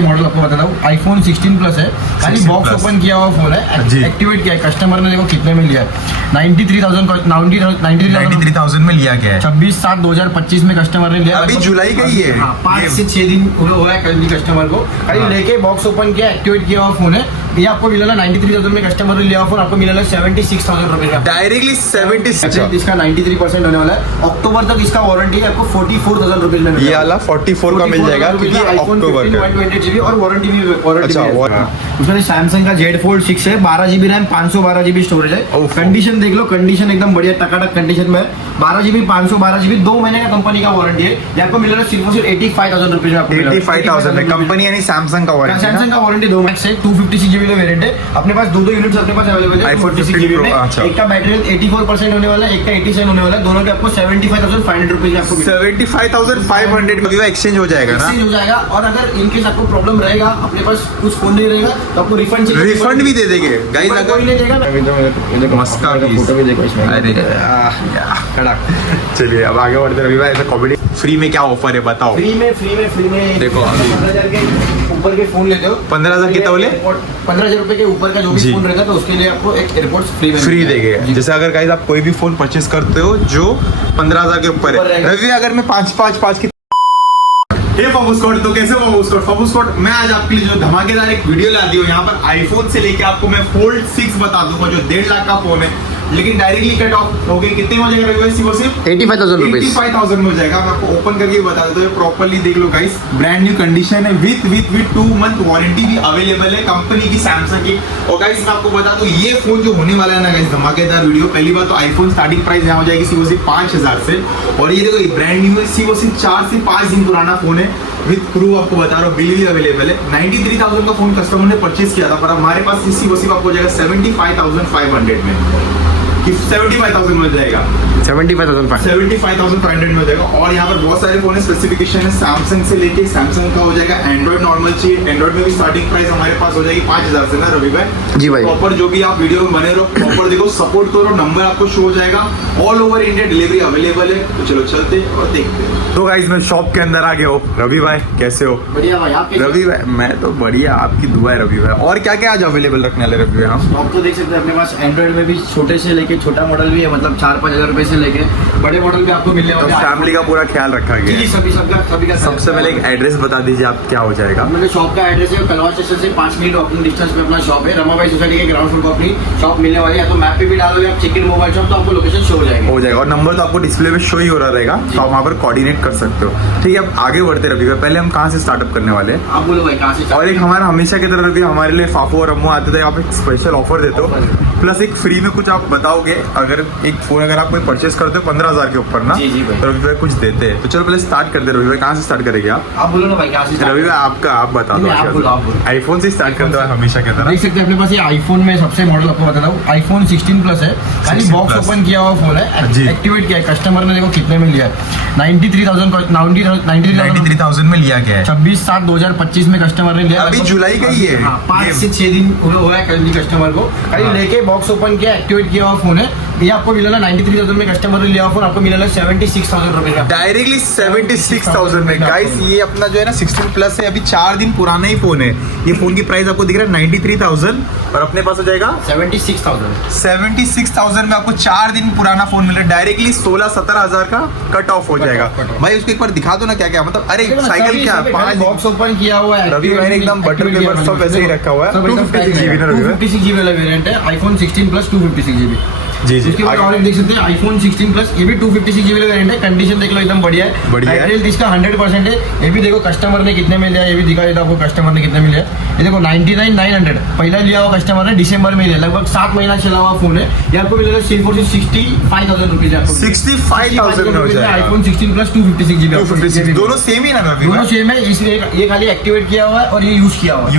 Model आपको बताता हूँ, iPhone 16 प्लस है, खाली बॉक्स ओपन किया हुआ फोन है, एक्टिवेट किया है कस्टमर ने, देखो कितने में लिया है 93,000 में लिया गया है। 26/7/2025 में कस्टमर ने लिया, अभी जुलाई का ही है, 5 से 6 दिन हुआ है कल कस्टमर को, खाली लेके बॉक्स ओपन किया, एक्टिवेट किया हुआ फोन है। ये आपको मिला 93,000 में कस्टमर ने लिया फोन, आपको मिला 76,000 रुपए का डायरेक्टली 76। इसका 93% होने वाला है, अक्टूबर तक इसका वारंटी है, आपको 44,000 रुपए में ये वाला 44 का मिल जाएगा क्योंकि अक्टूबर का 128GB और वारंटी भी अच्छा, उसमें सैमसंग का Z Fold 6 है, 12GB रैम, 512GB स्टोरेज है। कंडीशन देख लो, कंडीशन एकदम बढ़िया टकाटक कंडीशन में है, 12GB 512GB 2 महीने का कंपनी का वारंटी है। ये आपको मिल रहा है सिर्फ 85,000 रुपए में, 85,000 में कंपनी यानी सैमसंग का वारंटी। सैमसंग का वारंटी 2 मैक्स है, 256GB का वेरिएंट है। अपने पास दो यूनिट्स अपने पास अवेलेबल है iPhone 256GB में। अच्छा। एक का बैटरी 84% होने वाला है, एक का 87 होने वाला है, दोनों के आपको 75,500 रुपए आपको 75,500 में एक्सचेंज हो जाएगा ना, एक्सचेंज हो जाएगा। और अगर इनकेस आपको प्रॉब्लम रहेगा, अपने पास कुछ फोन नहीं रहेगा तो आपको रिफंड भी दे देंगे गाइस। कोई अगर नहीं देगा, मस्का फोटो भी देखो इसमें। अरे चलिए अब आगे बढ़ते रवि भाई, ऐसा कॉमेडी फ्री में क्या ऑफर है बताओ। फ्री में देखो, 15,000 के ऊपर के फोन लेते हो, 15,000 कितना बोले? 15,000 रुपए के ऊपर का जो भी फोन रहेगा तो उसके लिए आपको एक एयरपोर्ट्स फ्री देंगे। जैसे अगर गाइस आप कोई भी फोन परचेस करते हो जो 15,000 के ऊपर है, रवि अगर मैं 5 की फॉर्मूस्कोड, तो कैसे फॉर्मूस्कोड मैं आज आपके लिए जो धमाकेदार एक वीडियो ला दी हूँ। यहाँ पर आईफोन से लेके आपको मैं फोल्ड 6 बता दूंगा जो 1.5 लाख का फोन है, लेकिन डायरेक्टली कट ऑफ हो गए कितने में हो जाएगा सिर्फ 85,000 में हो जाएगा। मैं आपको ओपन करके बता देता हूँ, प्रॉपर्ली देख लो गाइस, ब्रांड न्यू कंडीशन है, विथ 2 मंथ वारंटी भी अवेलेबल है कंपनी की सैमसंग की। और गाइस मैं आपको बता दूं ये फोन जो होने वाला है ना गाइस, धमाकेदार वीडियो। पहली बात तो आईफोन स्टार्टिंग प्राइस यहाँ हो जाएगी सिर्फ 5,000 से, और ये देखो ब्रांड न्यू है, सिर्फ 4 से 5 दिन पुराना फोन है, विद प्रूफ आपको बता रहा हूँ, बिल भी अवेलेबल है। 93,000 का फोन कस्टमर ने परचेज किया था, पर हमारे पास सिर्फ आपको जाएगा 75,500 में, 75,000 में जाएगा, 75,500 में हो जाएगा। और यहाँ पर बहुत सारे फोन है, स्पेसिफिकेशन है सैमसंग से लेके, सैमसंग का हो जाएगा एंड्रॉइड नॉर्मल चाहिए, एंड्रॉइड में भी स्टार्टिंग प्राइस हमारे पास हो जाएगी 5,000 से ना रवि भाई। जी भाई, प्रॉपर जो भी आप वीडियो में बने रहो, प्रॉपर देखो, सपोर्ट करो, नंबर आपको शो हो जाएगा, all over India delivery available है। तो चलो चलते और देखते हैं। तो गाइस मैं शॉप के अंदर आ गया हूँ। रवि भाई कैसे हो? बढ़िया भाई, आप कैसे? रवि भाई मैं तो बढ़िया, आपकी दुआ है रवि भाई। और क्या क्या आज अवेलेबल रखने वाले रवि भाई? हम आप तो देख सकते हैं अपने पास एंड्रॉइड में भी छोटे से लेके छोटा मॉडल भी है, मतलब 4-5 हजार रुपए से लेके बड़े मॉडल भी आपको मिलने वाले हैं। फैमिली का पूरा ख्याल रखा गया है। सभी का सबसे पहले एक एड्रेस बता दीजिए आप, क्या हो जाएगा? मेरे शॉप का एड्रेस है कलवा स्टेशन से 5 मिनट वॉकिंग डिस्टेंस पे अपना शॉप है, रमाबाई सोसाइटी के ग्राउंड फ्लोर को अपनी शॉप मिलने वाली है। तो मैप पे भी डालोगे आप चिकन मोबाइल शॉप, तो आपको लोकेशन शो हो जाएगा, और नंबर तो आपको डिस्प्ले पे शो ही हो रहा रहेगा, तो आप वहाँ पर कोऑर्डिनेट कर सकते हो। ठीक है, अब आगे बढ़ते रवि भाई, पहले हम कहाँ से स्टार्टअप करने वाले हैं? आप बोलो भाई कहाँ से? और एक हमारा हमेशा की तरह रवि, हमारे लिए फाफू और अम्मू आते थे, आप एक स्पेशल ऑफर देते हो, प्लस एक फ्री में कुछ आप बताओगे। अगर एक फोन अगर आप कोई परचेस करते हो 15,000 के ऊपर ना, तो रवि भाई कुछ देते हैं। तो चलो पहले स्टार्ट करते रवि भाई, कहाँ से स्टार्ट करेंगे आप बोलो ना भाई कहाँ से? रवि भाई आपका, आप बता दो। आईफोन से स्टार्ट करते हैं हमेशा की तरह। देख सकते हैं अपने पास ये आईफोन में सबसे मॉडल आपको बताता हूँ, आईफोन 16 प्लस है, खाली बॉक्स ओपन किया हुआ फोन है, एक्टिवेट किया है कस्टमर ने, देखो कितने में लिया है 93,000 में लिया गया है। 26/7/2025 में कस्टमर ने लिया, अभी जुलाई का ही है, 5 से 6 दिन हुआ है कल कस्टमर को, खाली लेके बॉक्स ओपन किया, एक्टिवेट किया हुआ फोन है। ये आपको मिला 93,000 में कस्टमर ने लिया फोन, आपको मिला 76,000 रुपए का, डायरेक्टली 76,000 में। गाइस ये अपना जो है ना 16 प्लस है, अभी 4 दिन पुराना ही फोन है। ये फोन की प्राइस आपको दिख रहा है 93,000 और अपने पास हो जाएगा 76,000 में आपको 4 दिन पुराना फोन मिल रहा है, डायरेक्टली 16-17 हजार का कट ऑफ हो जाएगा। भाई उसको एक बार दिखा दो ना क्या क्या, मतलब अरे साइकिल क्या 5 बॉक्स ओपन किया हुआ है, रवि भाई ने एकदम बटर पेपर सब वैसे ही रखा हुआ है। 256GB वाला वेरिएंट है, आईफोन 16 प्लस 256GB। जी इसके बाद और देख सकते हैं आईफोन 16 प्लस, ये भी 256GB वेरिएंट है। कंडीशन देख लो एकदम बढ़िया है, बैटरी इसका 100% है। ये भी देखो कस्टमर ने कितने में लिया, ये भी दिखा देता आपको कस्टमर ने कितने में लिया। ये देखो 99,900 पहला लिया हुआ कस्टमर ने, दिसंबर में लिया, लगभग 7 महीना चला हुआ फोन है। ये आपको मिलेगा सिर्फ 65,000 रुपीज, 65,000 में हो जाएगा। आईफोन 16 प्लस 256GB दोनों सेम ही ना रवि? दोनों सेम है, इसमें ये खाली एक्टिवेट किया हुआ है और ये यूज किया हुआ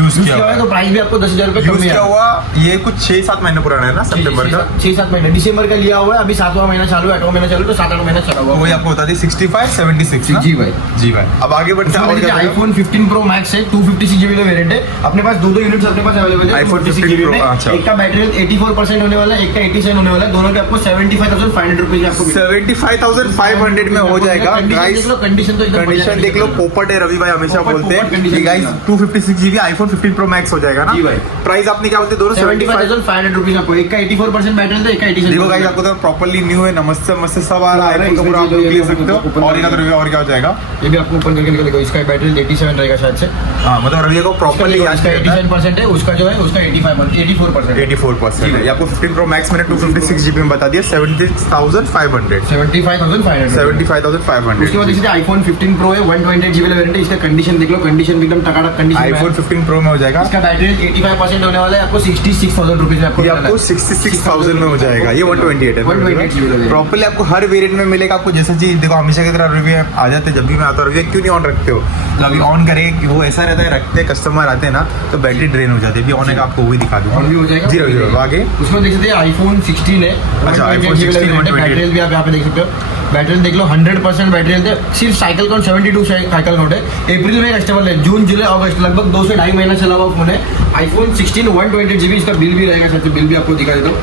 है, तो प्राइस भी आपको 10,000 रुपए कम हुआ। ये कुछ 6-7 महीने पुराना है ना, सितंबर का 6-7 महीने दिसंबर का लिया हुआ है, अभी 7वां महीना चालू है, 8वां महीना चालू है, तो 7-8 महीना चला हुआ तो वही आपको बता दी 65-76 ना? जी भाई। जी भाई, अब आगे बढ़ते हैं। और क्या आईफोन 15 प्रो मैक्स है, 256 GB का वेरिएंट है। अपने पास दो यूनिट्स अपने पास अवेलेबल है iPhone 256 15 GB Pro, में। अच्छा। एक का बैटरी 84% होने वाला है, एक का 87 होने वाला है। दोनों के आपको 75,500 रुपीज में आपको 75,500 में हो जाएगा गाइस। कंडीशन तो एकदम बढ़िया कंडीशन देख लो, पोपट है। रवि भाई हमेशा पोपट, बोलते पोपट हैं condition कि गाइस है। 256 GB आईफोन 15 प्रो मैक्स हो जाएगा ना? जी भाई। प्राइस आपने क्या बोलते हैं दोनों? 75,500 रुपीज आपको। एक का 84% बैटरी है, एक का 87। देखो गाइस, आपको तो प्रॉपर्ली न्यू है, नमस्ते नमस्ते सब आ रहा है, इसमें पूरा आप चीज़ लोग ले ये सकते हो। open और इनका करके रिव्यू और क्या हो जाएगा? ये भी आपको ओपन करके निकलेगा। इसका बैटरी 87 रहेगा शायद से। हाँ, मतलब रवि को प्रॉपर्ली याद इसका करना है। 87% है, उसका जो है उसका 84% 84% है। ये आपको 15 प्रो मैक्स मैंने 256 GB में बता दिया 70,500 75,500। 75,500। उसके बाद इसलिए आईफोन 15 प्रो है, 128 GB वेरिएंट है। इसका कंडीशन देख लो, कंडीशन भी एकदम टकाटक कंडीशन में है। आईफोन 15 प्रो में हो जाएगा। इसका बैटरी 85% होने वाला है, आपको 66,000 रुपीज में आपको ये मिलने आपको वाला है। 66,000 में हो जाएगा। ये 128 है। 128 GB है। प्रॉपर्ली आपको हर वेरिएंट में मिलेगा। आपको जैसा चीज देखो, हमेशा की तरह रिव्यू आ जाते हैं, जब भी मैं आता हूँ रिव्यू क्यों नहीं ऑन रखते हो? तो अभी ऑन करें कि वो ऐसा रहता है, रखते कस्टमर आते हैं ना तो बैटरी ड्रेन हो जाती है। अभी ऑन है, आपको वही दिखा दूँ। ऑन भी हो जाएगा। जी रवि, आगे उसमें देख सकते हैं आईफोन 16 है। अच्छा, iPhone 16 बैटरी भी आप यहाँ पे देख सकते हो। बैटरी देख लो 100% बैटरी हेल्थ है। सिर्फ साइकिल काउंट 72 साइकिल काउंट है। अप्रैल में कस्टमर है, जून जुलाई अगस्त लगभग 2 से 2.5 महीना चला हुआ फोन है। IPhone 16 128 GB। इसका बिल भी रहेगा, शायद से बिल भी आपको दिखा देता हूँ।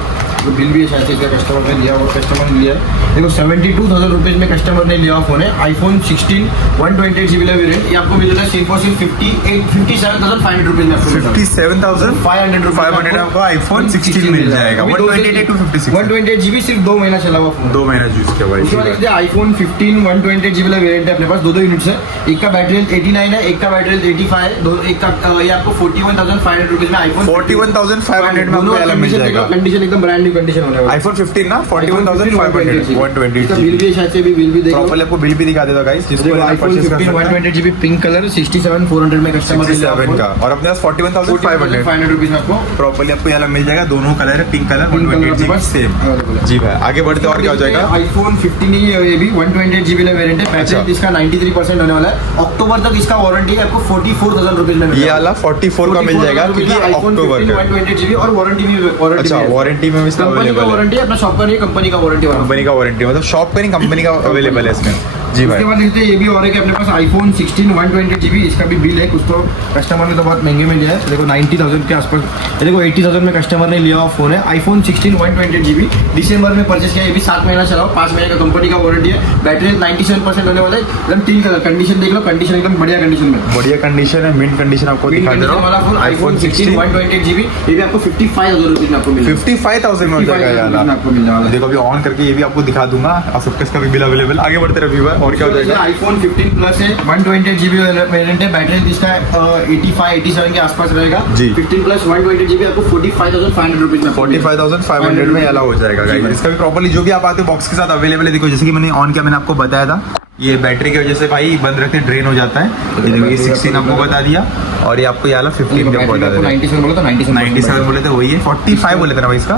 तो बिल भी है शायद से इसका कस्टमर ने लिया हुआ, कस्टमर ने लिया है। देखो 72,000 रुपीज में कस्टमर ने लिया हुआ फोन है। आईफोन 16 128 GB का वेरिएंट। ये आपको मिल जाएगा सिर्फ और सिर्फ 57,500 रुपीज में आपको मिल जाएगा। 57,500 में आपको आईफोन 16 मिल जाएगा। 128 256 128 GB सिर्फ 2 महीना चला हुआ फोन। 2 महीना यूज किया भाई। उसके बाद देखते हैं आईफोन 15 128 GB का वेरिएंट है अपने पास। दो यूनिट्स है। एक का बैटरी हेल्थ 89 है, एक का बैटरी हेल्थ 85 है। एक का ये आपको 41,500 रुपीज में आईफोन 41,500 में आपको अलग मिल जाएगा। कंडीशन एकदम ब्रांड न्यू कंडीशन होने वाला है। आईफोन 15 ना 41,500 128 इसका बिल भी शायद से भी बिल भी देखो। प्रॉपर्ली आपको बिल भी दिखा देता गाइस, जिसको आईफोन 15 128 GB पिंक कलर 67,400 में कस्टमर 67 का। और अपने पास 41,500 रुपीज में आपको प्रॉपर्ली आपको ये मिल जाएगा। दोनों कलर है, पिंक कलर 128 GB सेम। जी भाई, आगे बढ़ते और क्या हो जाएगा? आईफोन 15 ही है, ये भी 128 GB का वेरिएंट है। अच्छा। बैटरी इसका 93% होने वाला है। अक्टूबर तक इसका वारंटी है, आपको 44,000 रुपीज में ये वाला 44 का मिल जाएगा क्योंकि अक्टूबर का। 128 GB और वारंटी भी अच्छा, वारंटी में भी इसका कंपनी का अवेलेबल है। वारंटी है, अपना शॉप का नहीं, कंपनी का वारंटी वाला। कंपनी का वारंटी मतलब शॉप का नहीं, कंपनी का अवेलेबल है इसमें। जी उसके भाई, बाद देखते हैं ये भी और है कि अपने पास आईफोन 16 128 GB। इसका भी बिल है। कुछ तो कस्टमर ने तो बहुत महंगे में लिया है। देखो 90,000 के आसपास, ये देखो 80,000 में कस्टमर ने लिया हुआ फोन है। आईफोन 16 128 GB दिसंबर में परचेस किया। ये भी 7 महीना चला हुआ, 5 महीने का कंपनी का वारंटी है। बैटरी 97% होने वाला है। एकदम टील कलर कंडीशन देख लो, कंडीशन एकदम बढ़िया कंडीशन में। बढ़िया कंडीशन है, मिंट कंडीशन आपको दिखा दे रहा वाला फोन हूँ। IPhone 16 128 GB। ये भी आपको 55,000 रुपीज में आपको मिलेगा। 55,000 में हो जाएगा ये वाला। आपको मिलने वाला है। देखो अभी ऑन करके ये भी आपको दिखा दूंगा और सबका इसका भी बिल अवेलेबल। आगे बढ़ते रहे भाई, और क्या हो जाएगा? आईफोन 15 प्लस है, 128 GB वेरिएंट है। बैटरी इसका 85-87 के आसपास रहेगा। जी। 15 प्लस 128 GB आपको 45,500 रुपीज में 45,500 में अला हो जाएगा गाइस। इसका भी प्रॉपर्ली जो भी आप आते हो बॉक्स के साथ अवेलेबल है। देखो जैसे कि मैंने ऑन किया, मैंने आपको बताया था ये बैटरी की वजह से भाई बंद रखते ड्रेन हो जाता है। ये देखो ये 16 आपको बता दिया और ये आपको ये वाला 15 का बता दिया। 97 बोला तो 97 बोले थे, वही है। 45 बोले थे ना भाई इसका,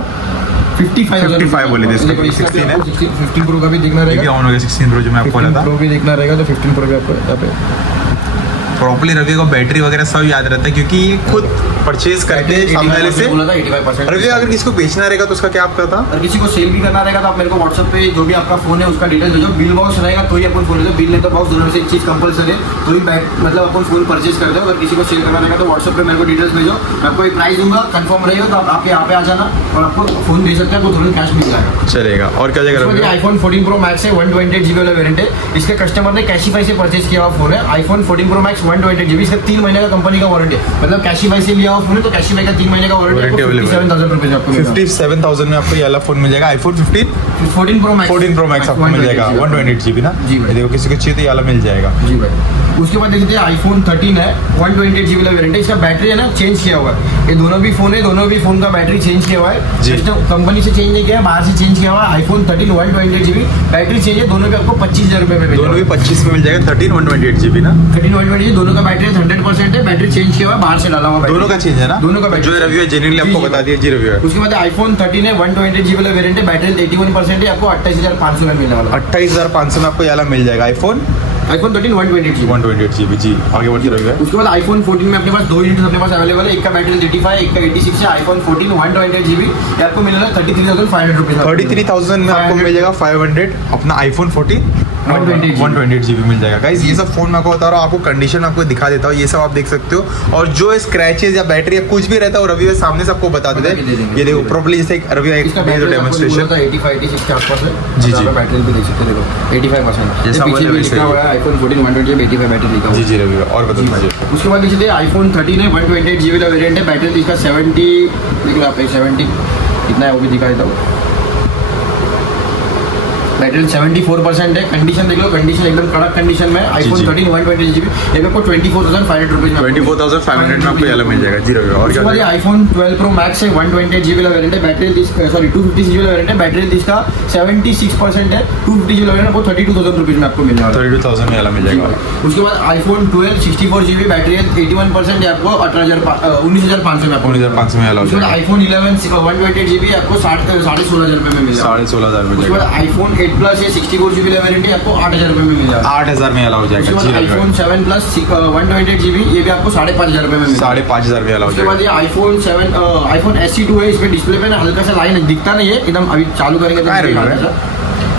55 बोले थे इसका। 16 है। 15 प्रो का भी देखना ये भी रहेगा। ऑन हो गया 16 प्रो जो मैं आपको बोला 15 था। प्रो भी देखना रहेगा तो 15 प्रो भी आपको यहाँ पे प्रॉपर्ली रवि को बैटरी वगैरह सब याद रहता है क्योंकि ये खुद परचेज करते हैं सामने वाले से। बोला था 85%। रवि अगर किसी को बेचना रहेगा तो उसका क्या आप करता? और किसी को सेल भी करना रहेगा तो आप मेरे को व्हाट्सएप पे जो भी आपका फोन है उसका डिटेल्स भेजो। बिल बॉक्स रहेगा तो ही अपन फोन भेजो। बिल नहीं तो बॉक्स दोनों में से एक चीज कंपलसरी है, तो ही मतलब अपन फोन परचेज करते हो। अगर किसी को सेल करना रहेगा तो व्हाट्सएप पे मेरे को डिटेल्स भेजो। मैं आपको एक प्राइस दूंगा, कंफर्म रहेगा तो आप यहाँ पे आ जाना और आपको फोन दे सकते हैं, आपको तुरंत कैश मिल जाएगा। चलेगा। और क्या जाएगा रवि? आईफोन 14 प्रो मैक्स है, 128 GB वाला वेरिएंट है। इसके कस्टमर ने कैशिफाई से परचेज किया हुआ फोन है। IPhone 14 pro max 128 GB। इसका 3 महीने का कंपनी का वारंटी है, मतलब कैशिफाई से लिया हुआ फोन है तो कैशिफाई का 3 महीने का वारंटी 57,000 रुपीज आपको 57,000 में आपको ये वाला फोन मिल जाएगा। आईफोन 14 प्रो मैक्स आपको मिल जाएगा 128 GB ना। जी भाई। देखो किसी को चाहिए तो ये वाला मिल जाएगा। जी भाई। उसके बाद देखते हैं आईफोन 13 है, 128 GB का वेरिएंट है। इसका बैटरी है ना चेंज किया हुआ है। ये दोनों भी फोन है, दोनों भी फोन का बैटरी चेंज किया हुआ है। जी। कंपनी से चेंज नहीं किया है, बाहर से चेंज किया हुआ है। आईफोन 13 128 GB बैटरी चेंज है। दोनों के आपको 25,000 रुपए में दोनों भी 25 में मिल जाएगा। 13 128 GB ना। 13 128 दोनों का बैटरी 100% है। बैटरी चेंज किया हुआ है, बाहर से डाला हुआ दोनों का चेंज है ना। दोनों का जो रिव्यू है जेन्युइनली आपको बता दिया। जी रिव्यू है। उसके बाद आईफोन 13 है, 128 GB का वेरिएंट है। बैटरी 81% है। आपको 28,500 में मिलने वाला है। 28,500 में आपको ये वाला मिल जाएगा आईफोन iPhone 13 128 GB। 128 GB जी। आगे बढ़ते रहिए। उसके बाद iPhone 14 में अपने पास 2 यूनिट अपने पास अवेलेबल है। एक का बैटरी 85, एक का 86 है। iPhone 14 128 GB ये आपको मिलेगा 33,500 रुपीज। 33,000 में आपको मिल जाएगा 500 अपना iPhone 14 128 GB मिल जाएगा। गाइस ये सब फोन मैं आपको बता रहा हूँ, आपको कंडीशन आपको दिखा देता हूँ, ये सब आप देख सकते हो। और जो स्क्रैचेस या बैटरी या कुछ भी रहता है वो रवि सामने से आपको बता देते हैं। ये देखो प्रॉपर्ली जैसे एक रवि एक डेमोन्स्ट्रेशन 85 86 के आसपास है। जी जी। बैटरी भी देख सकते हो, देखो 85%। जैसा पीछे भी वैसे लिखा हुआ है iPhone 14 128 85 बैटरी लिखा हुआ है। जी जी रवि और बता दीजिए। उसके बाद देखिए iPhone 13 है 128 GB का वेरिएंट है। बैटरी इसका 70 देखो आप 70 कितना है वो भी दिखा देता हूँ। बैटरी 74% है। कंडीशन देख लो, कंडीशन एकदम कड़क कंडीशन में। iPhone 13 128 GB ये आपको 24,500 रुपीज में 24,500 में आपको ये मिल जाएगा। जी रवि और क्या है? iPhone 12 Pro Max है 128 GB का वेरिएंट है। बैटरी सॉरी 256 GB का वेरिएंट है। बैटरी इसका 76% है। 250 GB का वेरिएंट आपको 32,000 रुपीज में आपको मिल जाएगा। 32,000 में मिल जाएगा। उसके बाद iPhone 12 64 GB बैटरी है 81% है आपको 19,500 में आपको 19,500 में उसके बाद iPhone 11 128 GB आपको 16,500 रुपए में मिल जाएगा। 16,500 में उसके बाद iPhone 8 Plus ये 64 GB का वेरिएंट है आपको 8,000 रुपए में मिल जाएगा। 8,000 में अलाउ हो जाएगा। उसके बाद iPhone 7 Plus 128 GB ये भी आपको 5,500 रुपए में मिल जाएगा। 5,500 में अलाउ हो उसके बाद जाएगा। ये iPhone SE2 है। इसमें डिस्प्ले पे ना हल्का सा लाइन दिखता नहीं है एकदम, अभी चालू करेंगे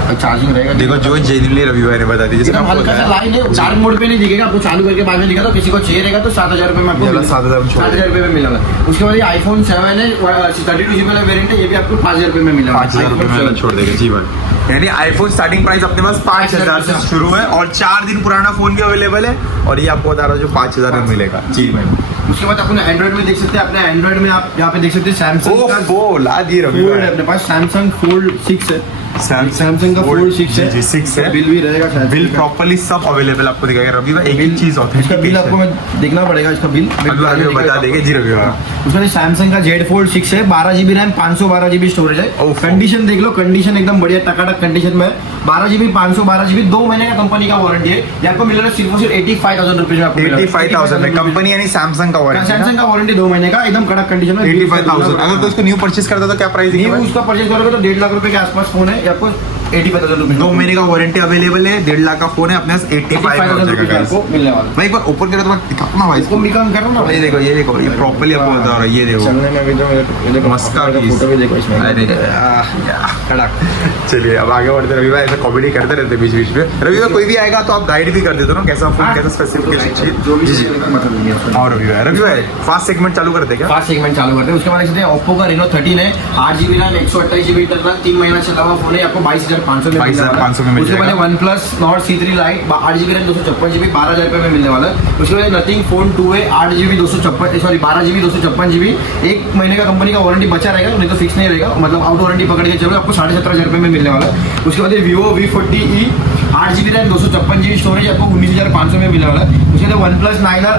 तो चार्जिंग रहेगा। देखो जो जेन्युइनली रवि भाई ने बता दी जैसे हल्का सा लाइन है, डार्क मोड पे नहीं दिखेगा आपको, चालू करके बाद में दिखा तो किसी को चाहिए रहेगा तो 7,000 रुपए में आपको 7,000 रुपए में मिलेगा। उसके बाद ये iPhone 7 है 32 GB का वेरिएंट है ये भी आपको 5,000 रुपए में मिलेगा। 5,000 रुपए में छोड़ देगा। जी भाई यानी iPhone स्टार्टिंग प्राइस अपने पास 5,000 से शुरू है और 4 दिन पुराना फोन भी अवेलेबल है और ये आपको बता रहा हूँ जो 5,000 में मिलेगा। जी भाई उसके बाद अपने एंड्रॉइड में देख सकते हैं। अपने एंड्रॉइड में आप यहाँ पे देख सकते हैं सैमसंग का फोल्ड ला दी रवि फोल्ड है अपने पास। सैमसंग फोल्ड 6 है। सैमसंग का फोल्ड 6 है। जी 6 है। बिल भी रहेगा शायद। बिल प्रॉपर्ली सब अवेलेबल आपको दिखाएगा रवि भाई। एक ही चीज होती इसका बिल आपको मैं देखना पड़ेगा इसका बिल आगे बता देंगे। जी रवि भाई उसमें सैमसंग का Z Fold 6 है 12 GB रैम 512 GB स्टोरेज है। कंडीशन देख लो, कंडीशन एकदम बढ़िया टकाटक कंडीशन में 12 GB 512 GB 2 महीने का कंपनी का वारंटी है। ये आपको मिलेगा सिर्फ 85,000 रुपीज में आपको 85,000 में कंपनी यानी सैमसंग का वारंटी। सैमसंग का वारंटी 2 महीने का एकदम कड़क कंडीशन में 85,000। अगर तो इसको न्यू परचेज करता तो क्या प्राइस है? उसका परचेज करोगे तो 1.5 लाख रुपए के आसपास फोन है। ये आपको 85,000 रुपए 2 महीने का वारंटी अवेलेबल है। 1.5 लाख का फोन है अपने पास 85,000 रुपए आपको मिलने वाला। भाई पर ऊपर करे तो मैं दिखाऊं ना भाई इसको निकाल करो ना। ये देखो ये प्रॉपर्ली आपको बता रहा हूं। ये देखो चलने में भी तो ये देखो मस्त का फोटो भी देखो इसमें। अरे कड़क। चलिए अब आगे बढ़ते। रवि भाई ऐसा कॉमेडी करते रहते बीच बीच में। रवि भाई कोई भी आएगा तो आप गाइड भी कर देते हो ना कैसा फोन कैसा स्पेसिफिकेशन चाहिए जो भी जी मतलब। और रवि भाई फास्ट सेगमेंट चालू करते क्या? फास्ट सेगमेंट चालू करते हैं। उसके बाद देखते हैं Oppo का Reno 13 है 8 GB रैम 128 GB इंटरनल 3 महीना चला हुआ फोन है। आपको 22,500 में 22,500 में मिल उसके जाएगा। बाद OnePlus Nord C3 Lite 8 GB RAM 256 GB 12,000 रुपए में मिलने वाला है। उसके बाद Nothing Phone 2 है 8 GB 256 सॉरी 12 GB 256 GB 1 महीने का कंपनी का वारंटी बचा रहेगा, नहीं तो फिक्स नहीं रहेगा, मतलब आउट वारंटी पकड़ के चलो आपको 17,500 रुपए में मिलने वाला है। उसके बाद Vivo V40e 8 GB RAM 256 GB storage आपको 19,500 में मिलने वाला है। उसके बाद OnePlus 9R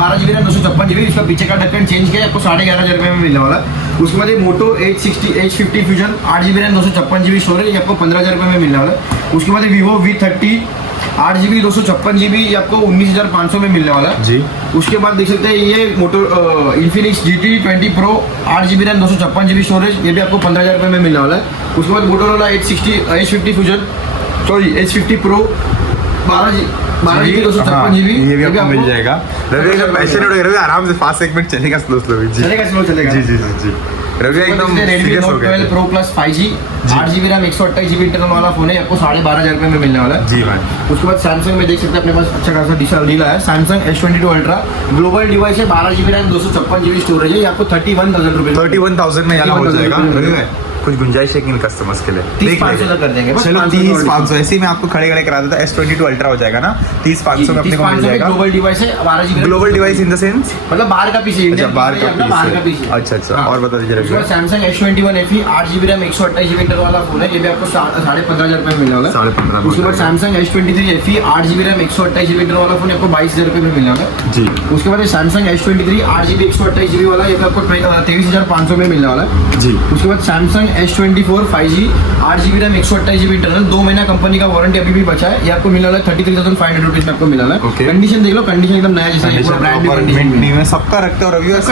12 GB RAM 256 GB इसका पीछे का ढक्कन चेंज किया आपको 11,500 रुपए में मिलने वाला है। उसके बाद Moto H50 Fusion 8 GB RAM 256 GB storage आपको 15,000 रुपए में मिलने वाला है। उसके बाद Vivo V30 8 GB 256 GB ये आपको 19,500 में मिलने वाला है जी। उसके बाद देख सकते हैं ये मोटो Infinix GT20 Pro 8 GB RAM 256 GB storage ये भी आपको 15,000 रुपए में मिलने वाला है। उसके बाद Motorola H50 Fusion sorry H50 Pro 12 GB 256 GB ये भी आपको मिल जाएगा। रवि का पैसे नहीं उड़ेगा, आराम से फास्ट सेगमेंट चलेगा स्लो जी चलेगा जी जी जी जी रवि एकदम सीरियस हो गया। 12 Pro Plus 5G 8 GB RAM 128 GB internal वाला फोन है आपको 12,500 रुपए में मिलने वाला है। जी भाई उसके बाद सैमसंग में देख सकते हैं अपने पास अच्छा खासा डील आया है। Samsung S22 ultra global device है 12 GB रैम 256 GB स्टोरेज है ये आपको 31,000 रुपए 31,000 में यहाँ हो जाएगा। रवि भाई कुछ गुंजाइश है कि इन कस्टमर्स के लिए 30,500 कर देंगे बस। चलो 30,500 ऐसे ही मैं आपको खड़े खड़े करा देता। S22 अल्ट्रा हो जाएगा ना 30,500 में अपने को मिल जाएगा। ग्लोबल डिवाइस है 12 GB global device in the sense मतलब बाहर का पीसी अच्छा बाहर का पीसी। अच्छा और बता दीजिए Ravi. Samsung S21 FE 8 GB RAM 128 GB internal वाला फोन है ये भी आपको 15,500 रुपए में मिलने वाला है। 15,500 उसके बाद Samsung S23 FE 8 GB RAM 128 GB internal वाला फोन आपको 22,000 रुपए में मिलने वाला है जी। उसके बाद सैमसंग S23 8 GB 128 GB वाला ये आपको 23,500 में मिलने वाला है जी। उसके बाद Samsung S24 5G 8GB RAM 128GB internal, 2 महीना कंपनी का वारंटी अभी भी बचा है। ये आपको मिला है 33,500 रुपीज में आपको मिला है। Okay. कंडीशन देख लो, कंडीशन एकदम नया जैसा है, पूरा ब्रांड न्यू कंडीशन में सबका रखते हो रवि, आप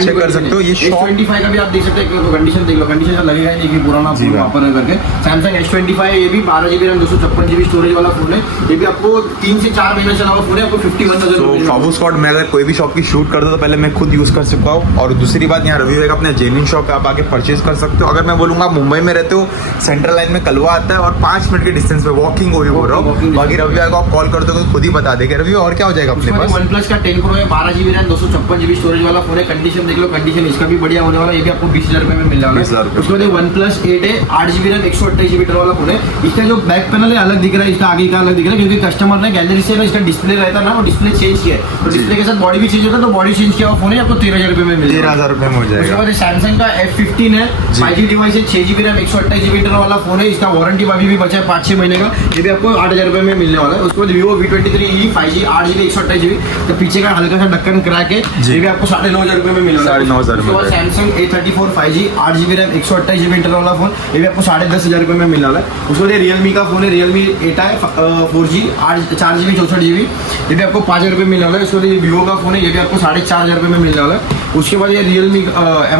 चेक कर सकते हो। ये शॉप S25 का भी आप देख सकते हैं, कंडीशन देख लो, कंडीशन का लगेगा नहीं कि पुराना जी वापर है करके। सैमसंग S25 ये भी 12GB रैम 256GB स्टोरेज वाला फोन है। ये भी आपको 3 से 4 महीना चला हुआ फोन है, आपको 51,000 तो फाबू स्क्वाड में अगर कोई भी शॉप की शूट करता तो पहले मैं खुद यूज कर चुका हूँ। और दूसरी बात, यहाँ रवि का अपना जेन्युइन शॉप है, आप आके परचेज कर सकते हो। अगर मैं बोलूंगा आप मुंबई में रहते हो, सेंट्रल लाइन में कलवा आता है और 5 मिनट के डिस्टेंस पे वॉकिंग हो बोल रहा हूँ। बाकी रवि को आप कॉल करते हो तो खुद ही बता देगा। रवि और क्या हो जाएगा अपने पास? वन प्लस का 10 प्रो है, 12GB रैम 256GB स्टोरेज वाला फोन है। कंडीशन देख लो, कंडीशन इसका भी बढ़िया होने वाला है। ये भी आपको 20,000 रुपए में मिल रहा है। 20,000 रुपए। उसके बाद वन प्लस 8 है, 8GB रैम 128GB वाला फोन है। इसका जो बैक पैनल है अलग दिख रहा है, इसका आगे का अलग दिख रहा है, क्योंकि कस्टमर ने गैलरी से ना इसका डिस्प्ले रहता है ना, वो डिस्प्ले चेंज किया है। तो डिस्प्ले के साथ बॉडी भी चेंज होता है, तो बॉडी चेंज किया हुआ फोन है, आपको 13,000 रुपए में मिल जाएगा। 13,000 रुपए में हो उसके जाएगा। बाद सैमसंग का F15 है, 5G डिवाइस है, 6GB रैम 128GB इंटरनल वाला फोन है। इसका वारंटी अभी भी बचा है 5-6 महीने का। ये भी आपको 8,000 रुपए में मिलने वाला है। उसके बाद Vivo V23e 5G 8GB 128GB, तो पीछे का हल्का सा ढक्कन क्रैक है, ये भी आपको 9,500 रुपए में मिलने वाला है। 9,500 उसके बाद Samsung A34 5G 8GB RAM 128GB internal वाला फोन, ये भी आपको 10,500 रुपए में मिलने वाला है। उसके बाद रियलमी का फोन है, Realme 8 है 4G 4GB 64GB, ये भी आपको 5,000 रुपए मिलने वाला है। उसके बाद Vivo का फोन है, ये भी आपको 4,500 रुपए में मिलने वाला है। उसके बाद ये Realme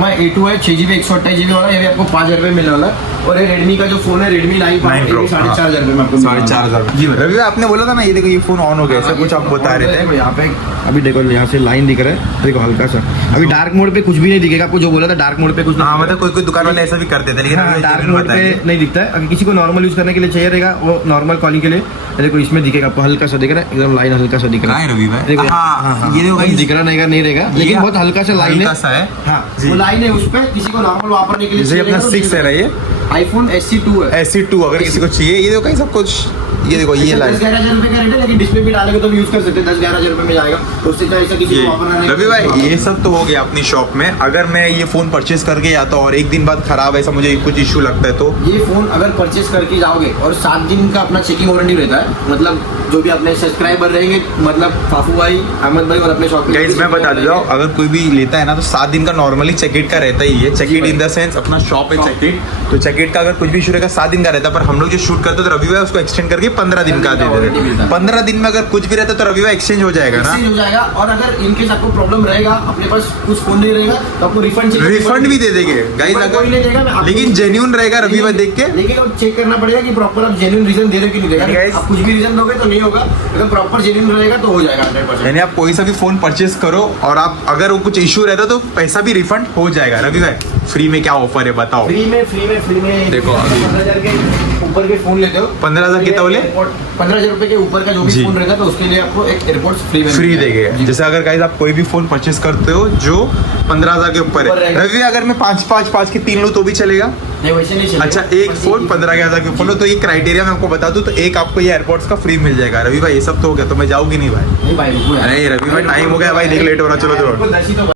MI A2 है, 6GB 128GB वाला, ये भी आपको 5,000 रुपए मिलने वाला है। और ये Redmi का जो फोन है, Redmi 9 Pro, 4,500 रुपए में आपको 4,500। जी रवि आपने बोला था ना, ये देखो ये फोन ऑन हो गया, ऐसा कुछ आप बता रहे थे। यहाँ पे अभी देखो, यहाँ से लाइन दिख रहा है, देखो हल्का सा। अभी डार्क मोड पे कुछ भी नहीं दिखेगा आपको, जो बोला था डार्क मोड पे कुछ नहीं हाँ दिखेगा। मतलब कोई कोई दुकान वाले ऐसा भी करते थे, लेकिन डार्क मोड पे नहीं दिखता है। अगर किसी को नॉर्मल यूज करने के लिए चाहिए रहेगा, वो नॉर्मल कॉलिंग के लिए देखो इसमें दिखेगा आपको, हल्का सा दिख रहा है, एकदम लाइन हल्का सा दिख रहा है। रवि भाई देखो हाँ, ये देखो कहीं दिख रहा नहीं रहेगा, लेकिन बहुत हल्का सा लाइन हल्का सा है। हाँ, जी। वो लाइन है उस पे, किसी को नॉर्मल वापरने के लिए जैसे अपना 6 है ना, ये iPhone SE2 है। SE2 अगर किसी को चाहिए, ये देखो कहीं सब कुछ, ये देखो ये लाइन 10-11,000 रुपए का रेट है, लेकिन डिस्प्ले भी डालेंगे तो भी यूज कर सकते हैं, 10-11,000 रुपए में जाएगा। उससे तो ऐसा किसी ये को वापरना नहीं। रवि भाई ये सब तो हो गया अपनी शॉप में। अगर मैं ये फोन परचेज करके आता हूँ और एक दिन बाद खराब ऐसा मुझे कुछ इशू लगता है तो ये फोन अगर परचेस करके जाओगे और 7 दिन का अपना चेकिंग वारंटी रहता है, मतलब जो भी अपने सब्सक्राइबर रहेंगे, मतलब फाफू भाई, अहमद भाई और अपने शॉप के गाइस मैं बता देता हूँ, अगर कोई भी लेता है ना तो 7 दिन का नॉर्मली चेकइट का रहता ही है। चेकइट इन द सेंस अपना शॉप है चेकइट, तो चेकइट का अगर कुछ भी इशू रहेगा 7 दिन का रहता है। पर हम लोग जो शूट करते हैं तो रवि भाई उसको एक्सटेंड करके 15 दिन का दे देते हैं। 15 दिन में अगर कुछ भी रहता है तो रवि भाई एक्सचेंज हो जाएगा ना, एक्सचेंज हो जाएगा। और अगर इनकेस आपको प्रॉब्लम रहेगा, अपने पास कुछ फोन नहीं रहेगा, तो आपको रिफंड भी दे देंगे गाइस कोई नहीं देगा, अगर, लेकिन जेन्युइन रहेगा रवि भाई देख के। लेकिन अब चेक करना पड़ेगा कि प्रॉपर आप जेन्युइन रीजन दे रहे कि नहीं देगा। Guys, आप कुछ भी रीजन दोगे तो नहीं होगा, अगर प्रॉपर जेन्युइन रहेगा तो हो जाएगा 100%। यानी आप कोई सा भी फोन परचेज करो और आप अगर वो कुछ इशू रहता तो पैसा भी रिफंड हो जाएगा। रवि भाई फ्री में क्या ऑफर है बताओ? फ्री में देखो, 15,000 के ऊपर के फोन लेते हो, 15,000 कितना बोले? 15,000 रुपए के ऊपर का जो भी जी। फोन रहेगा तो उसके लिए आपको एक एयरपोर्ट्स फ्री में फ्री देंगे। जैसे अगर गाइस आप कोई भी फोन परचेज करते हो जो 15,000 के ऊपर है, रवि अगर मैं 5 के 3 लूँ तो भी चलेगा? नहीं, वैसे नहीं चलेगा। अच्छा, एक फोन 15,000 के ऊपर लो तो ये क्राइटेरिया मैं आपको बता दूं तो एक आपको ये एयरपोर्ट्स का फ्री मिल जाएगा। रवि भाई ये सब तो हो गया, तो मैं जाऊंगी नहीं भाई। नहीं भाई, रुको यार। अरे रवि भाई टाइम हो गया भाई, देख लेट हो रहा, चलो आपको 10 ही तो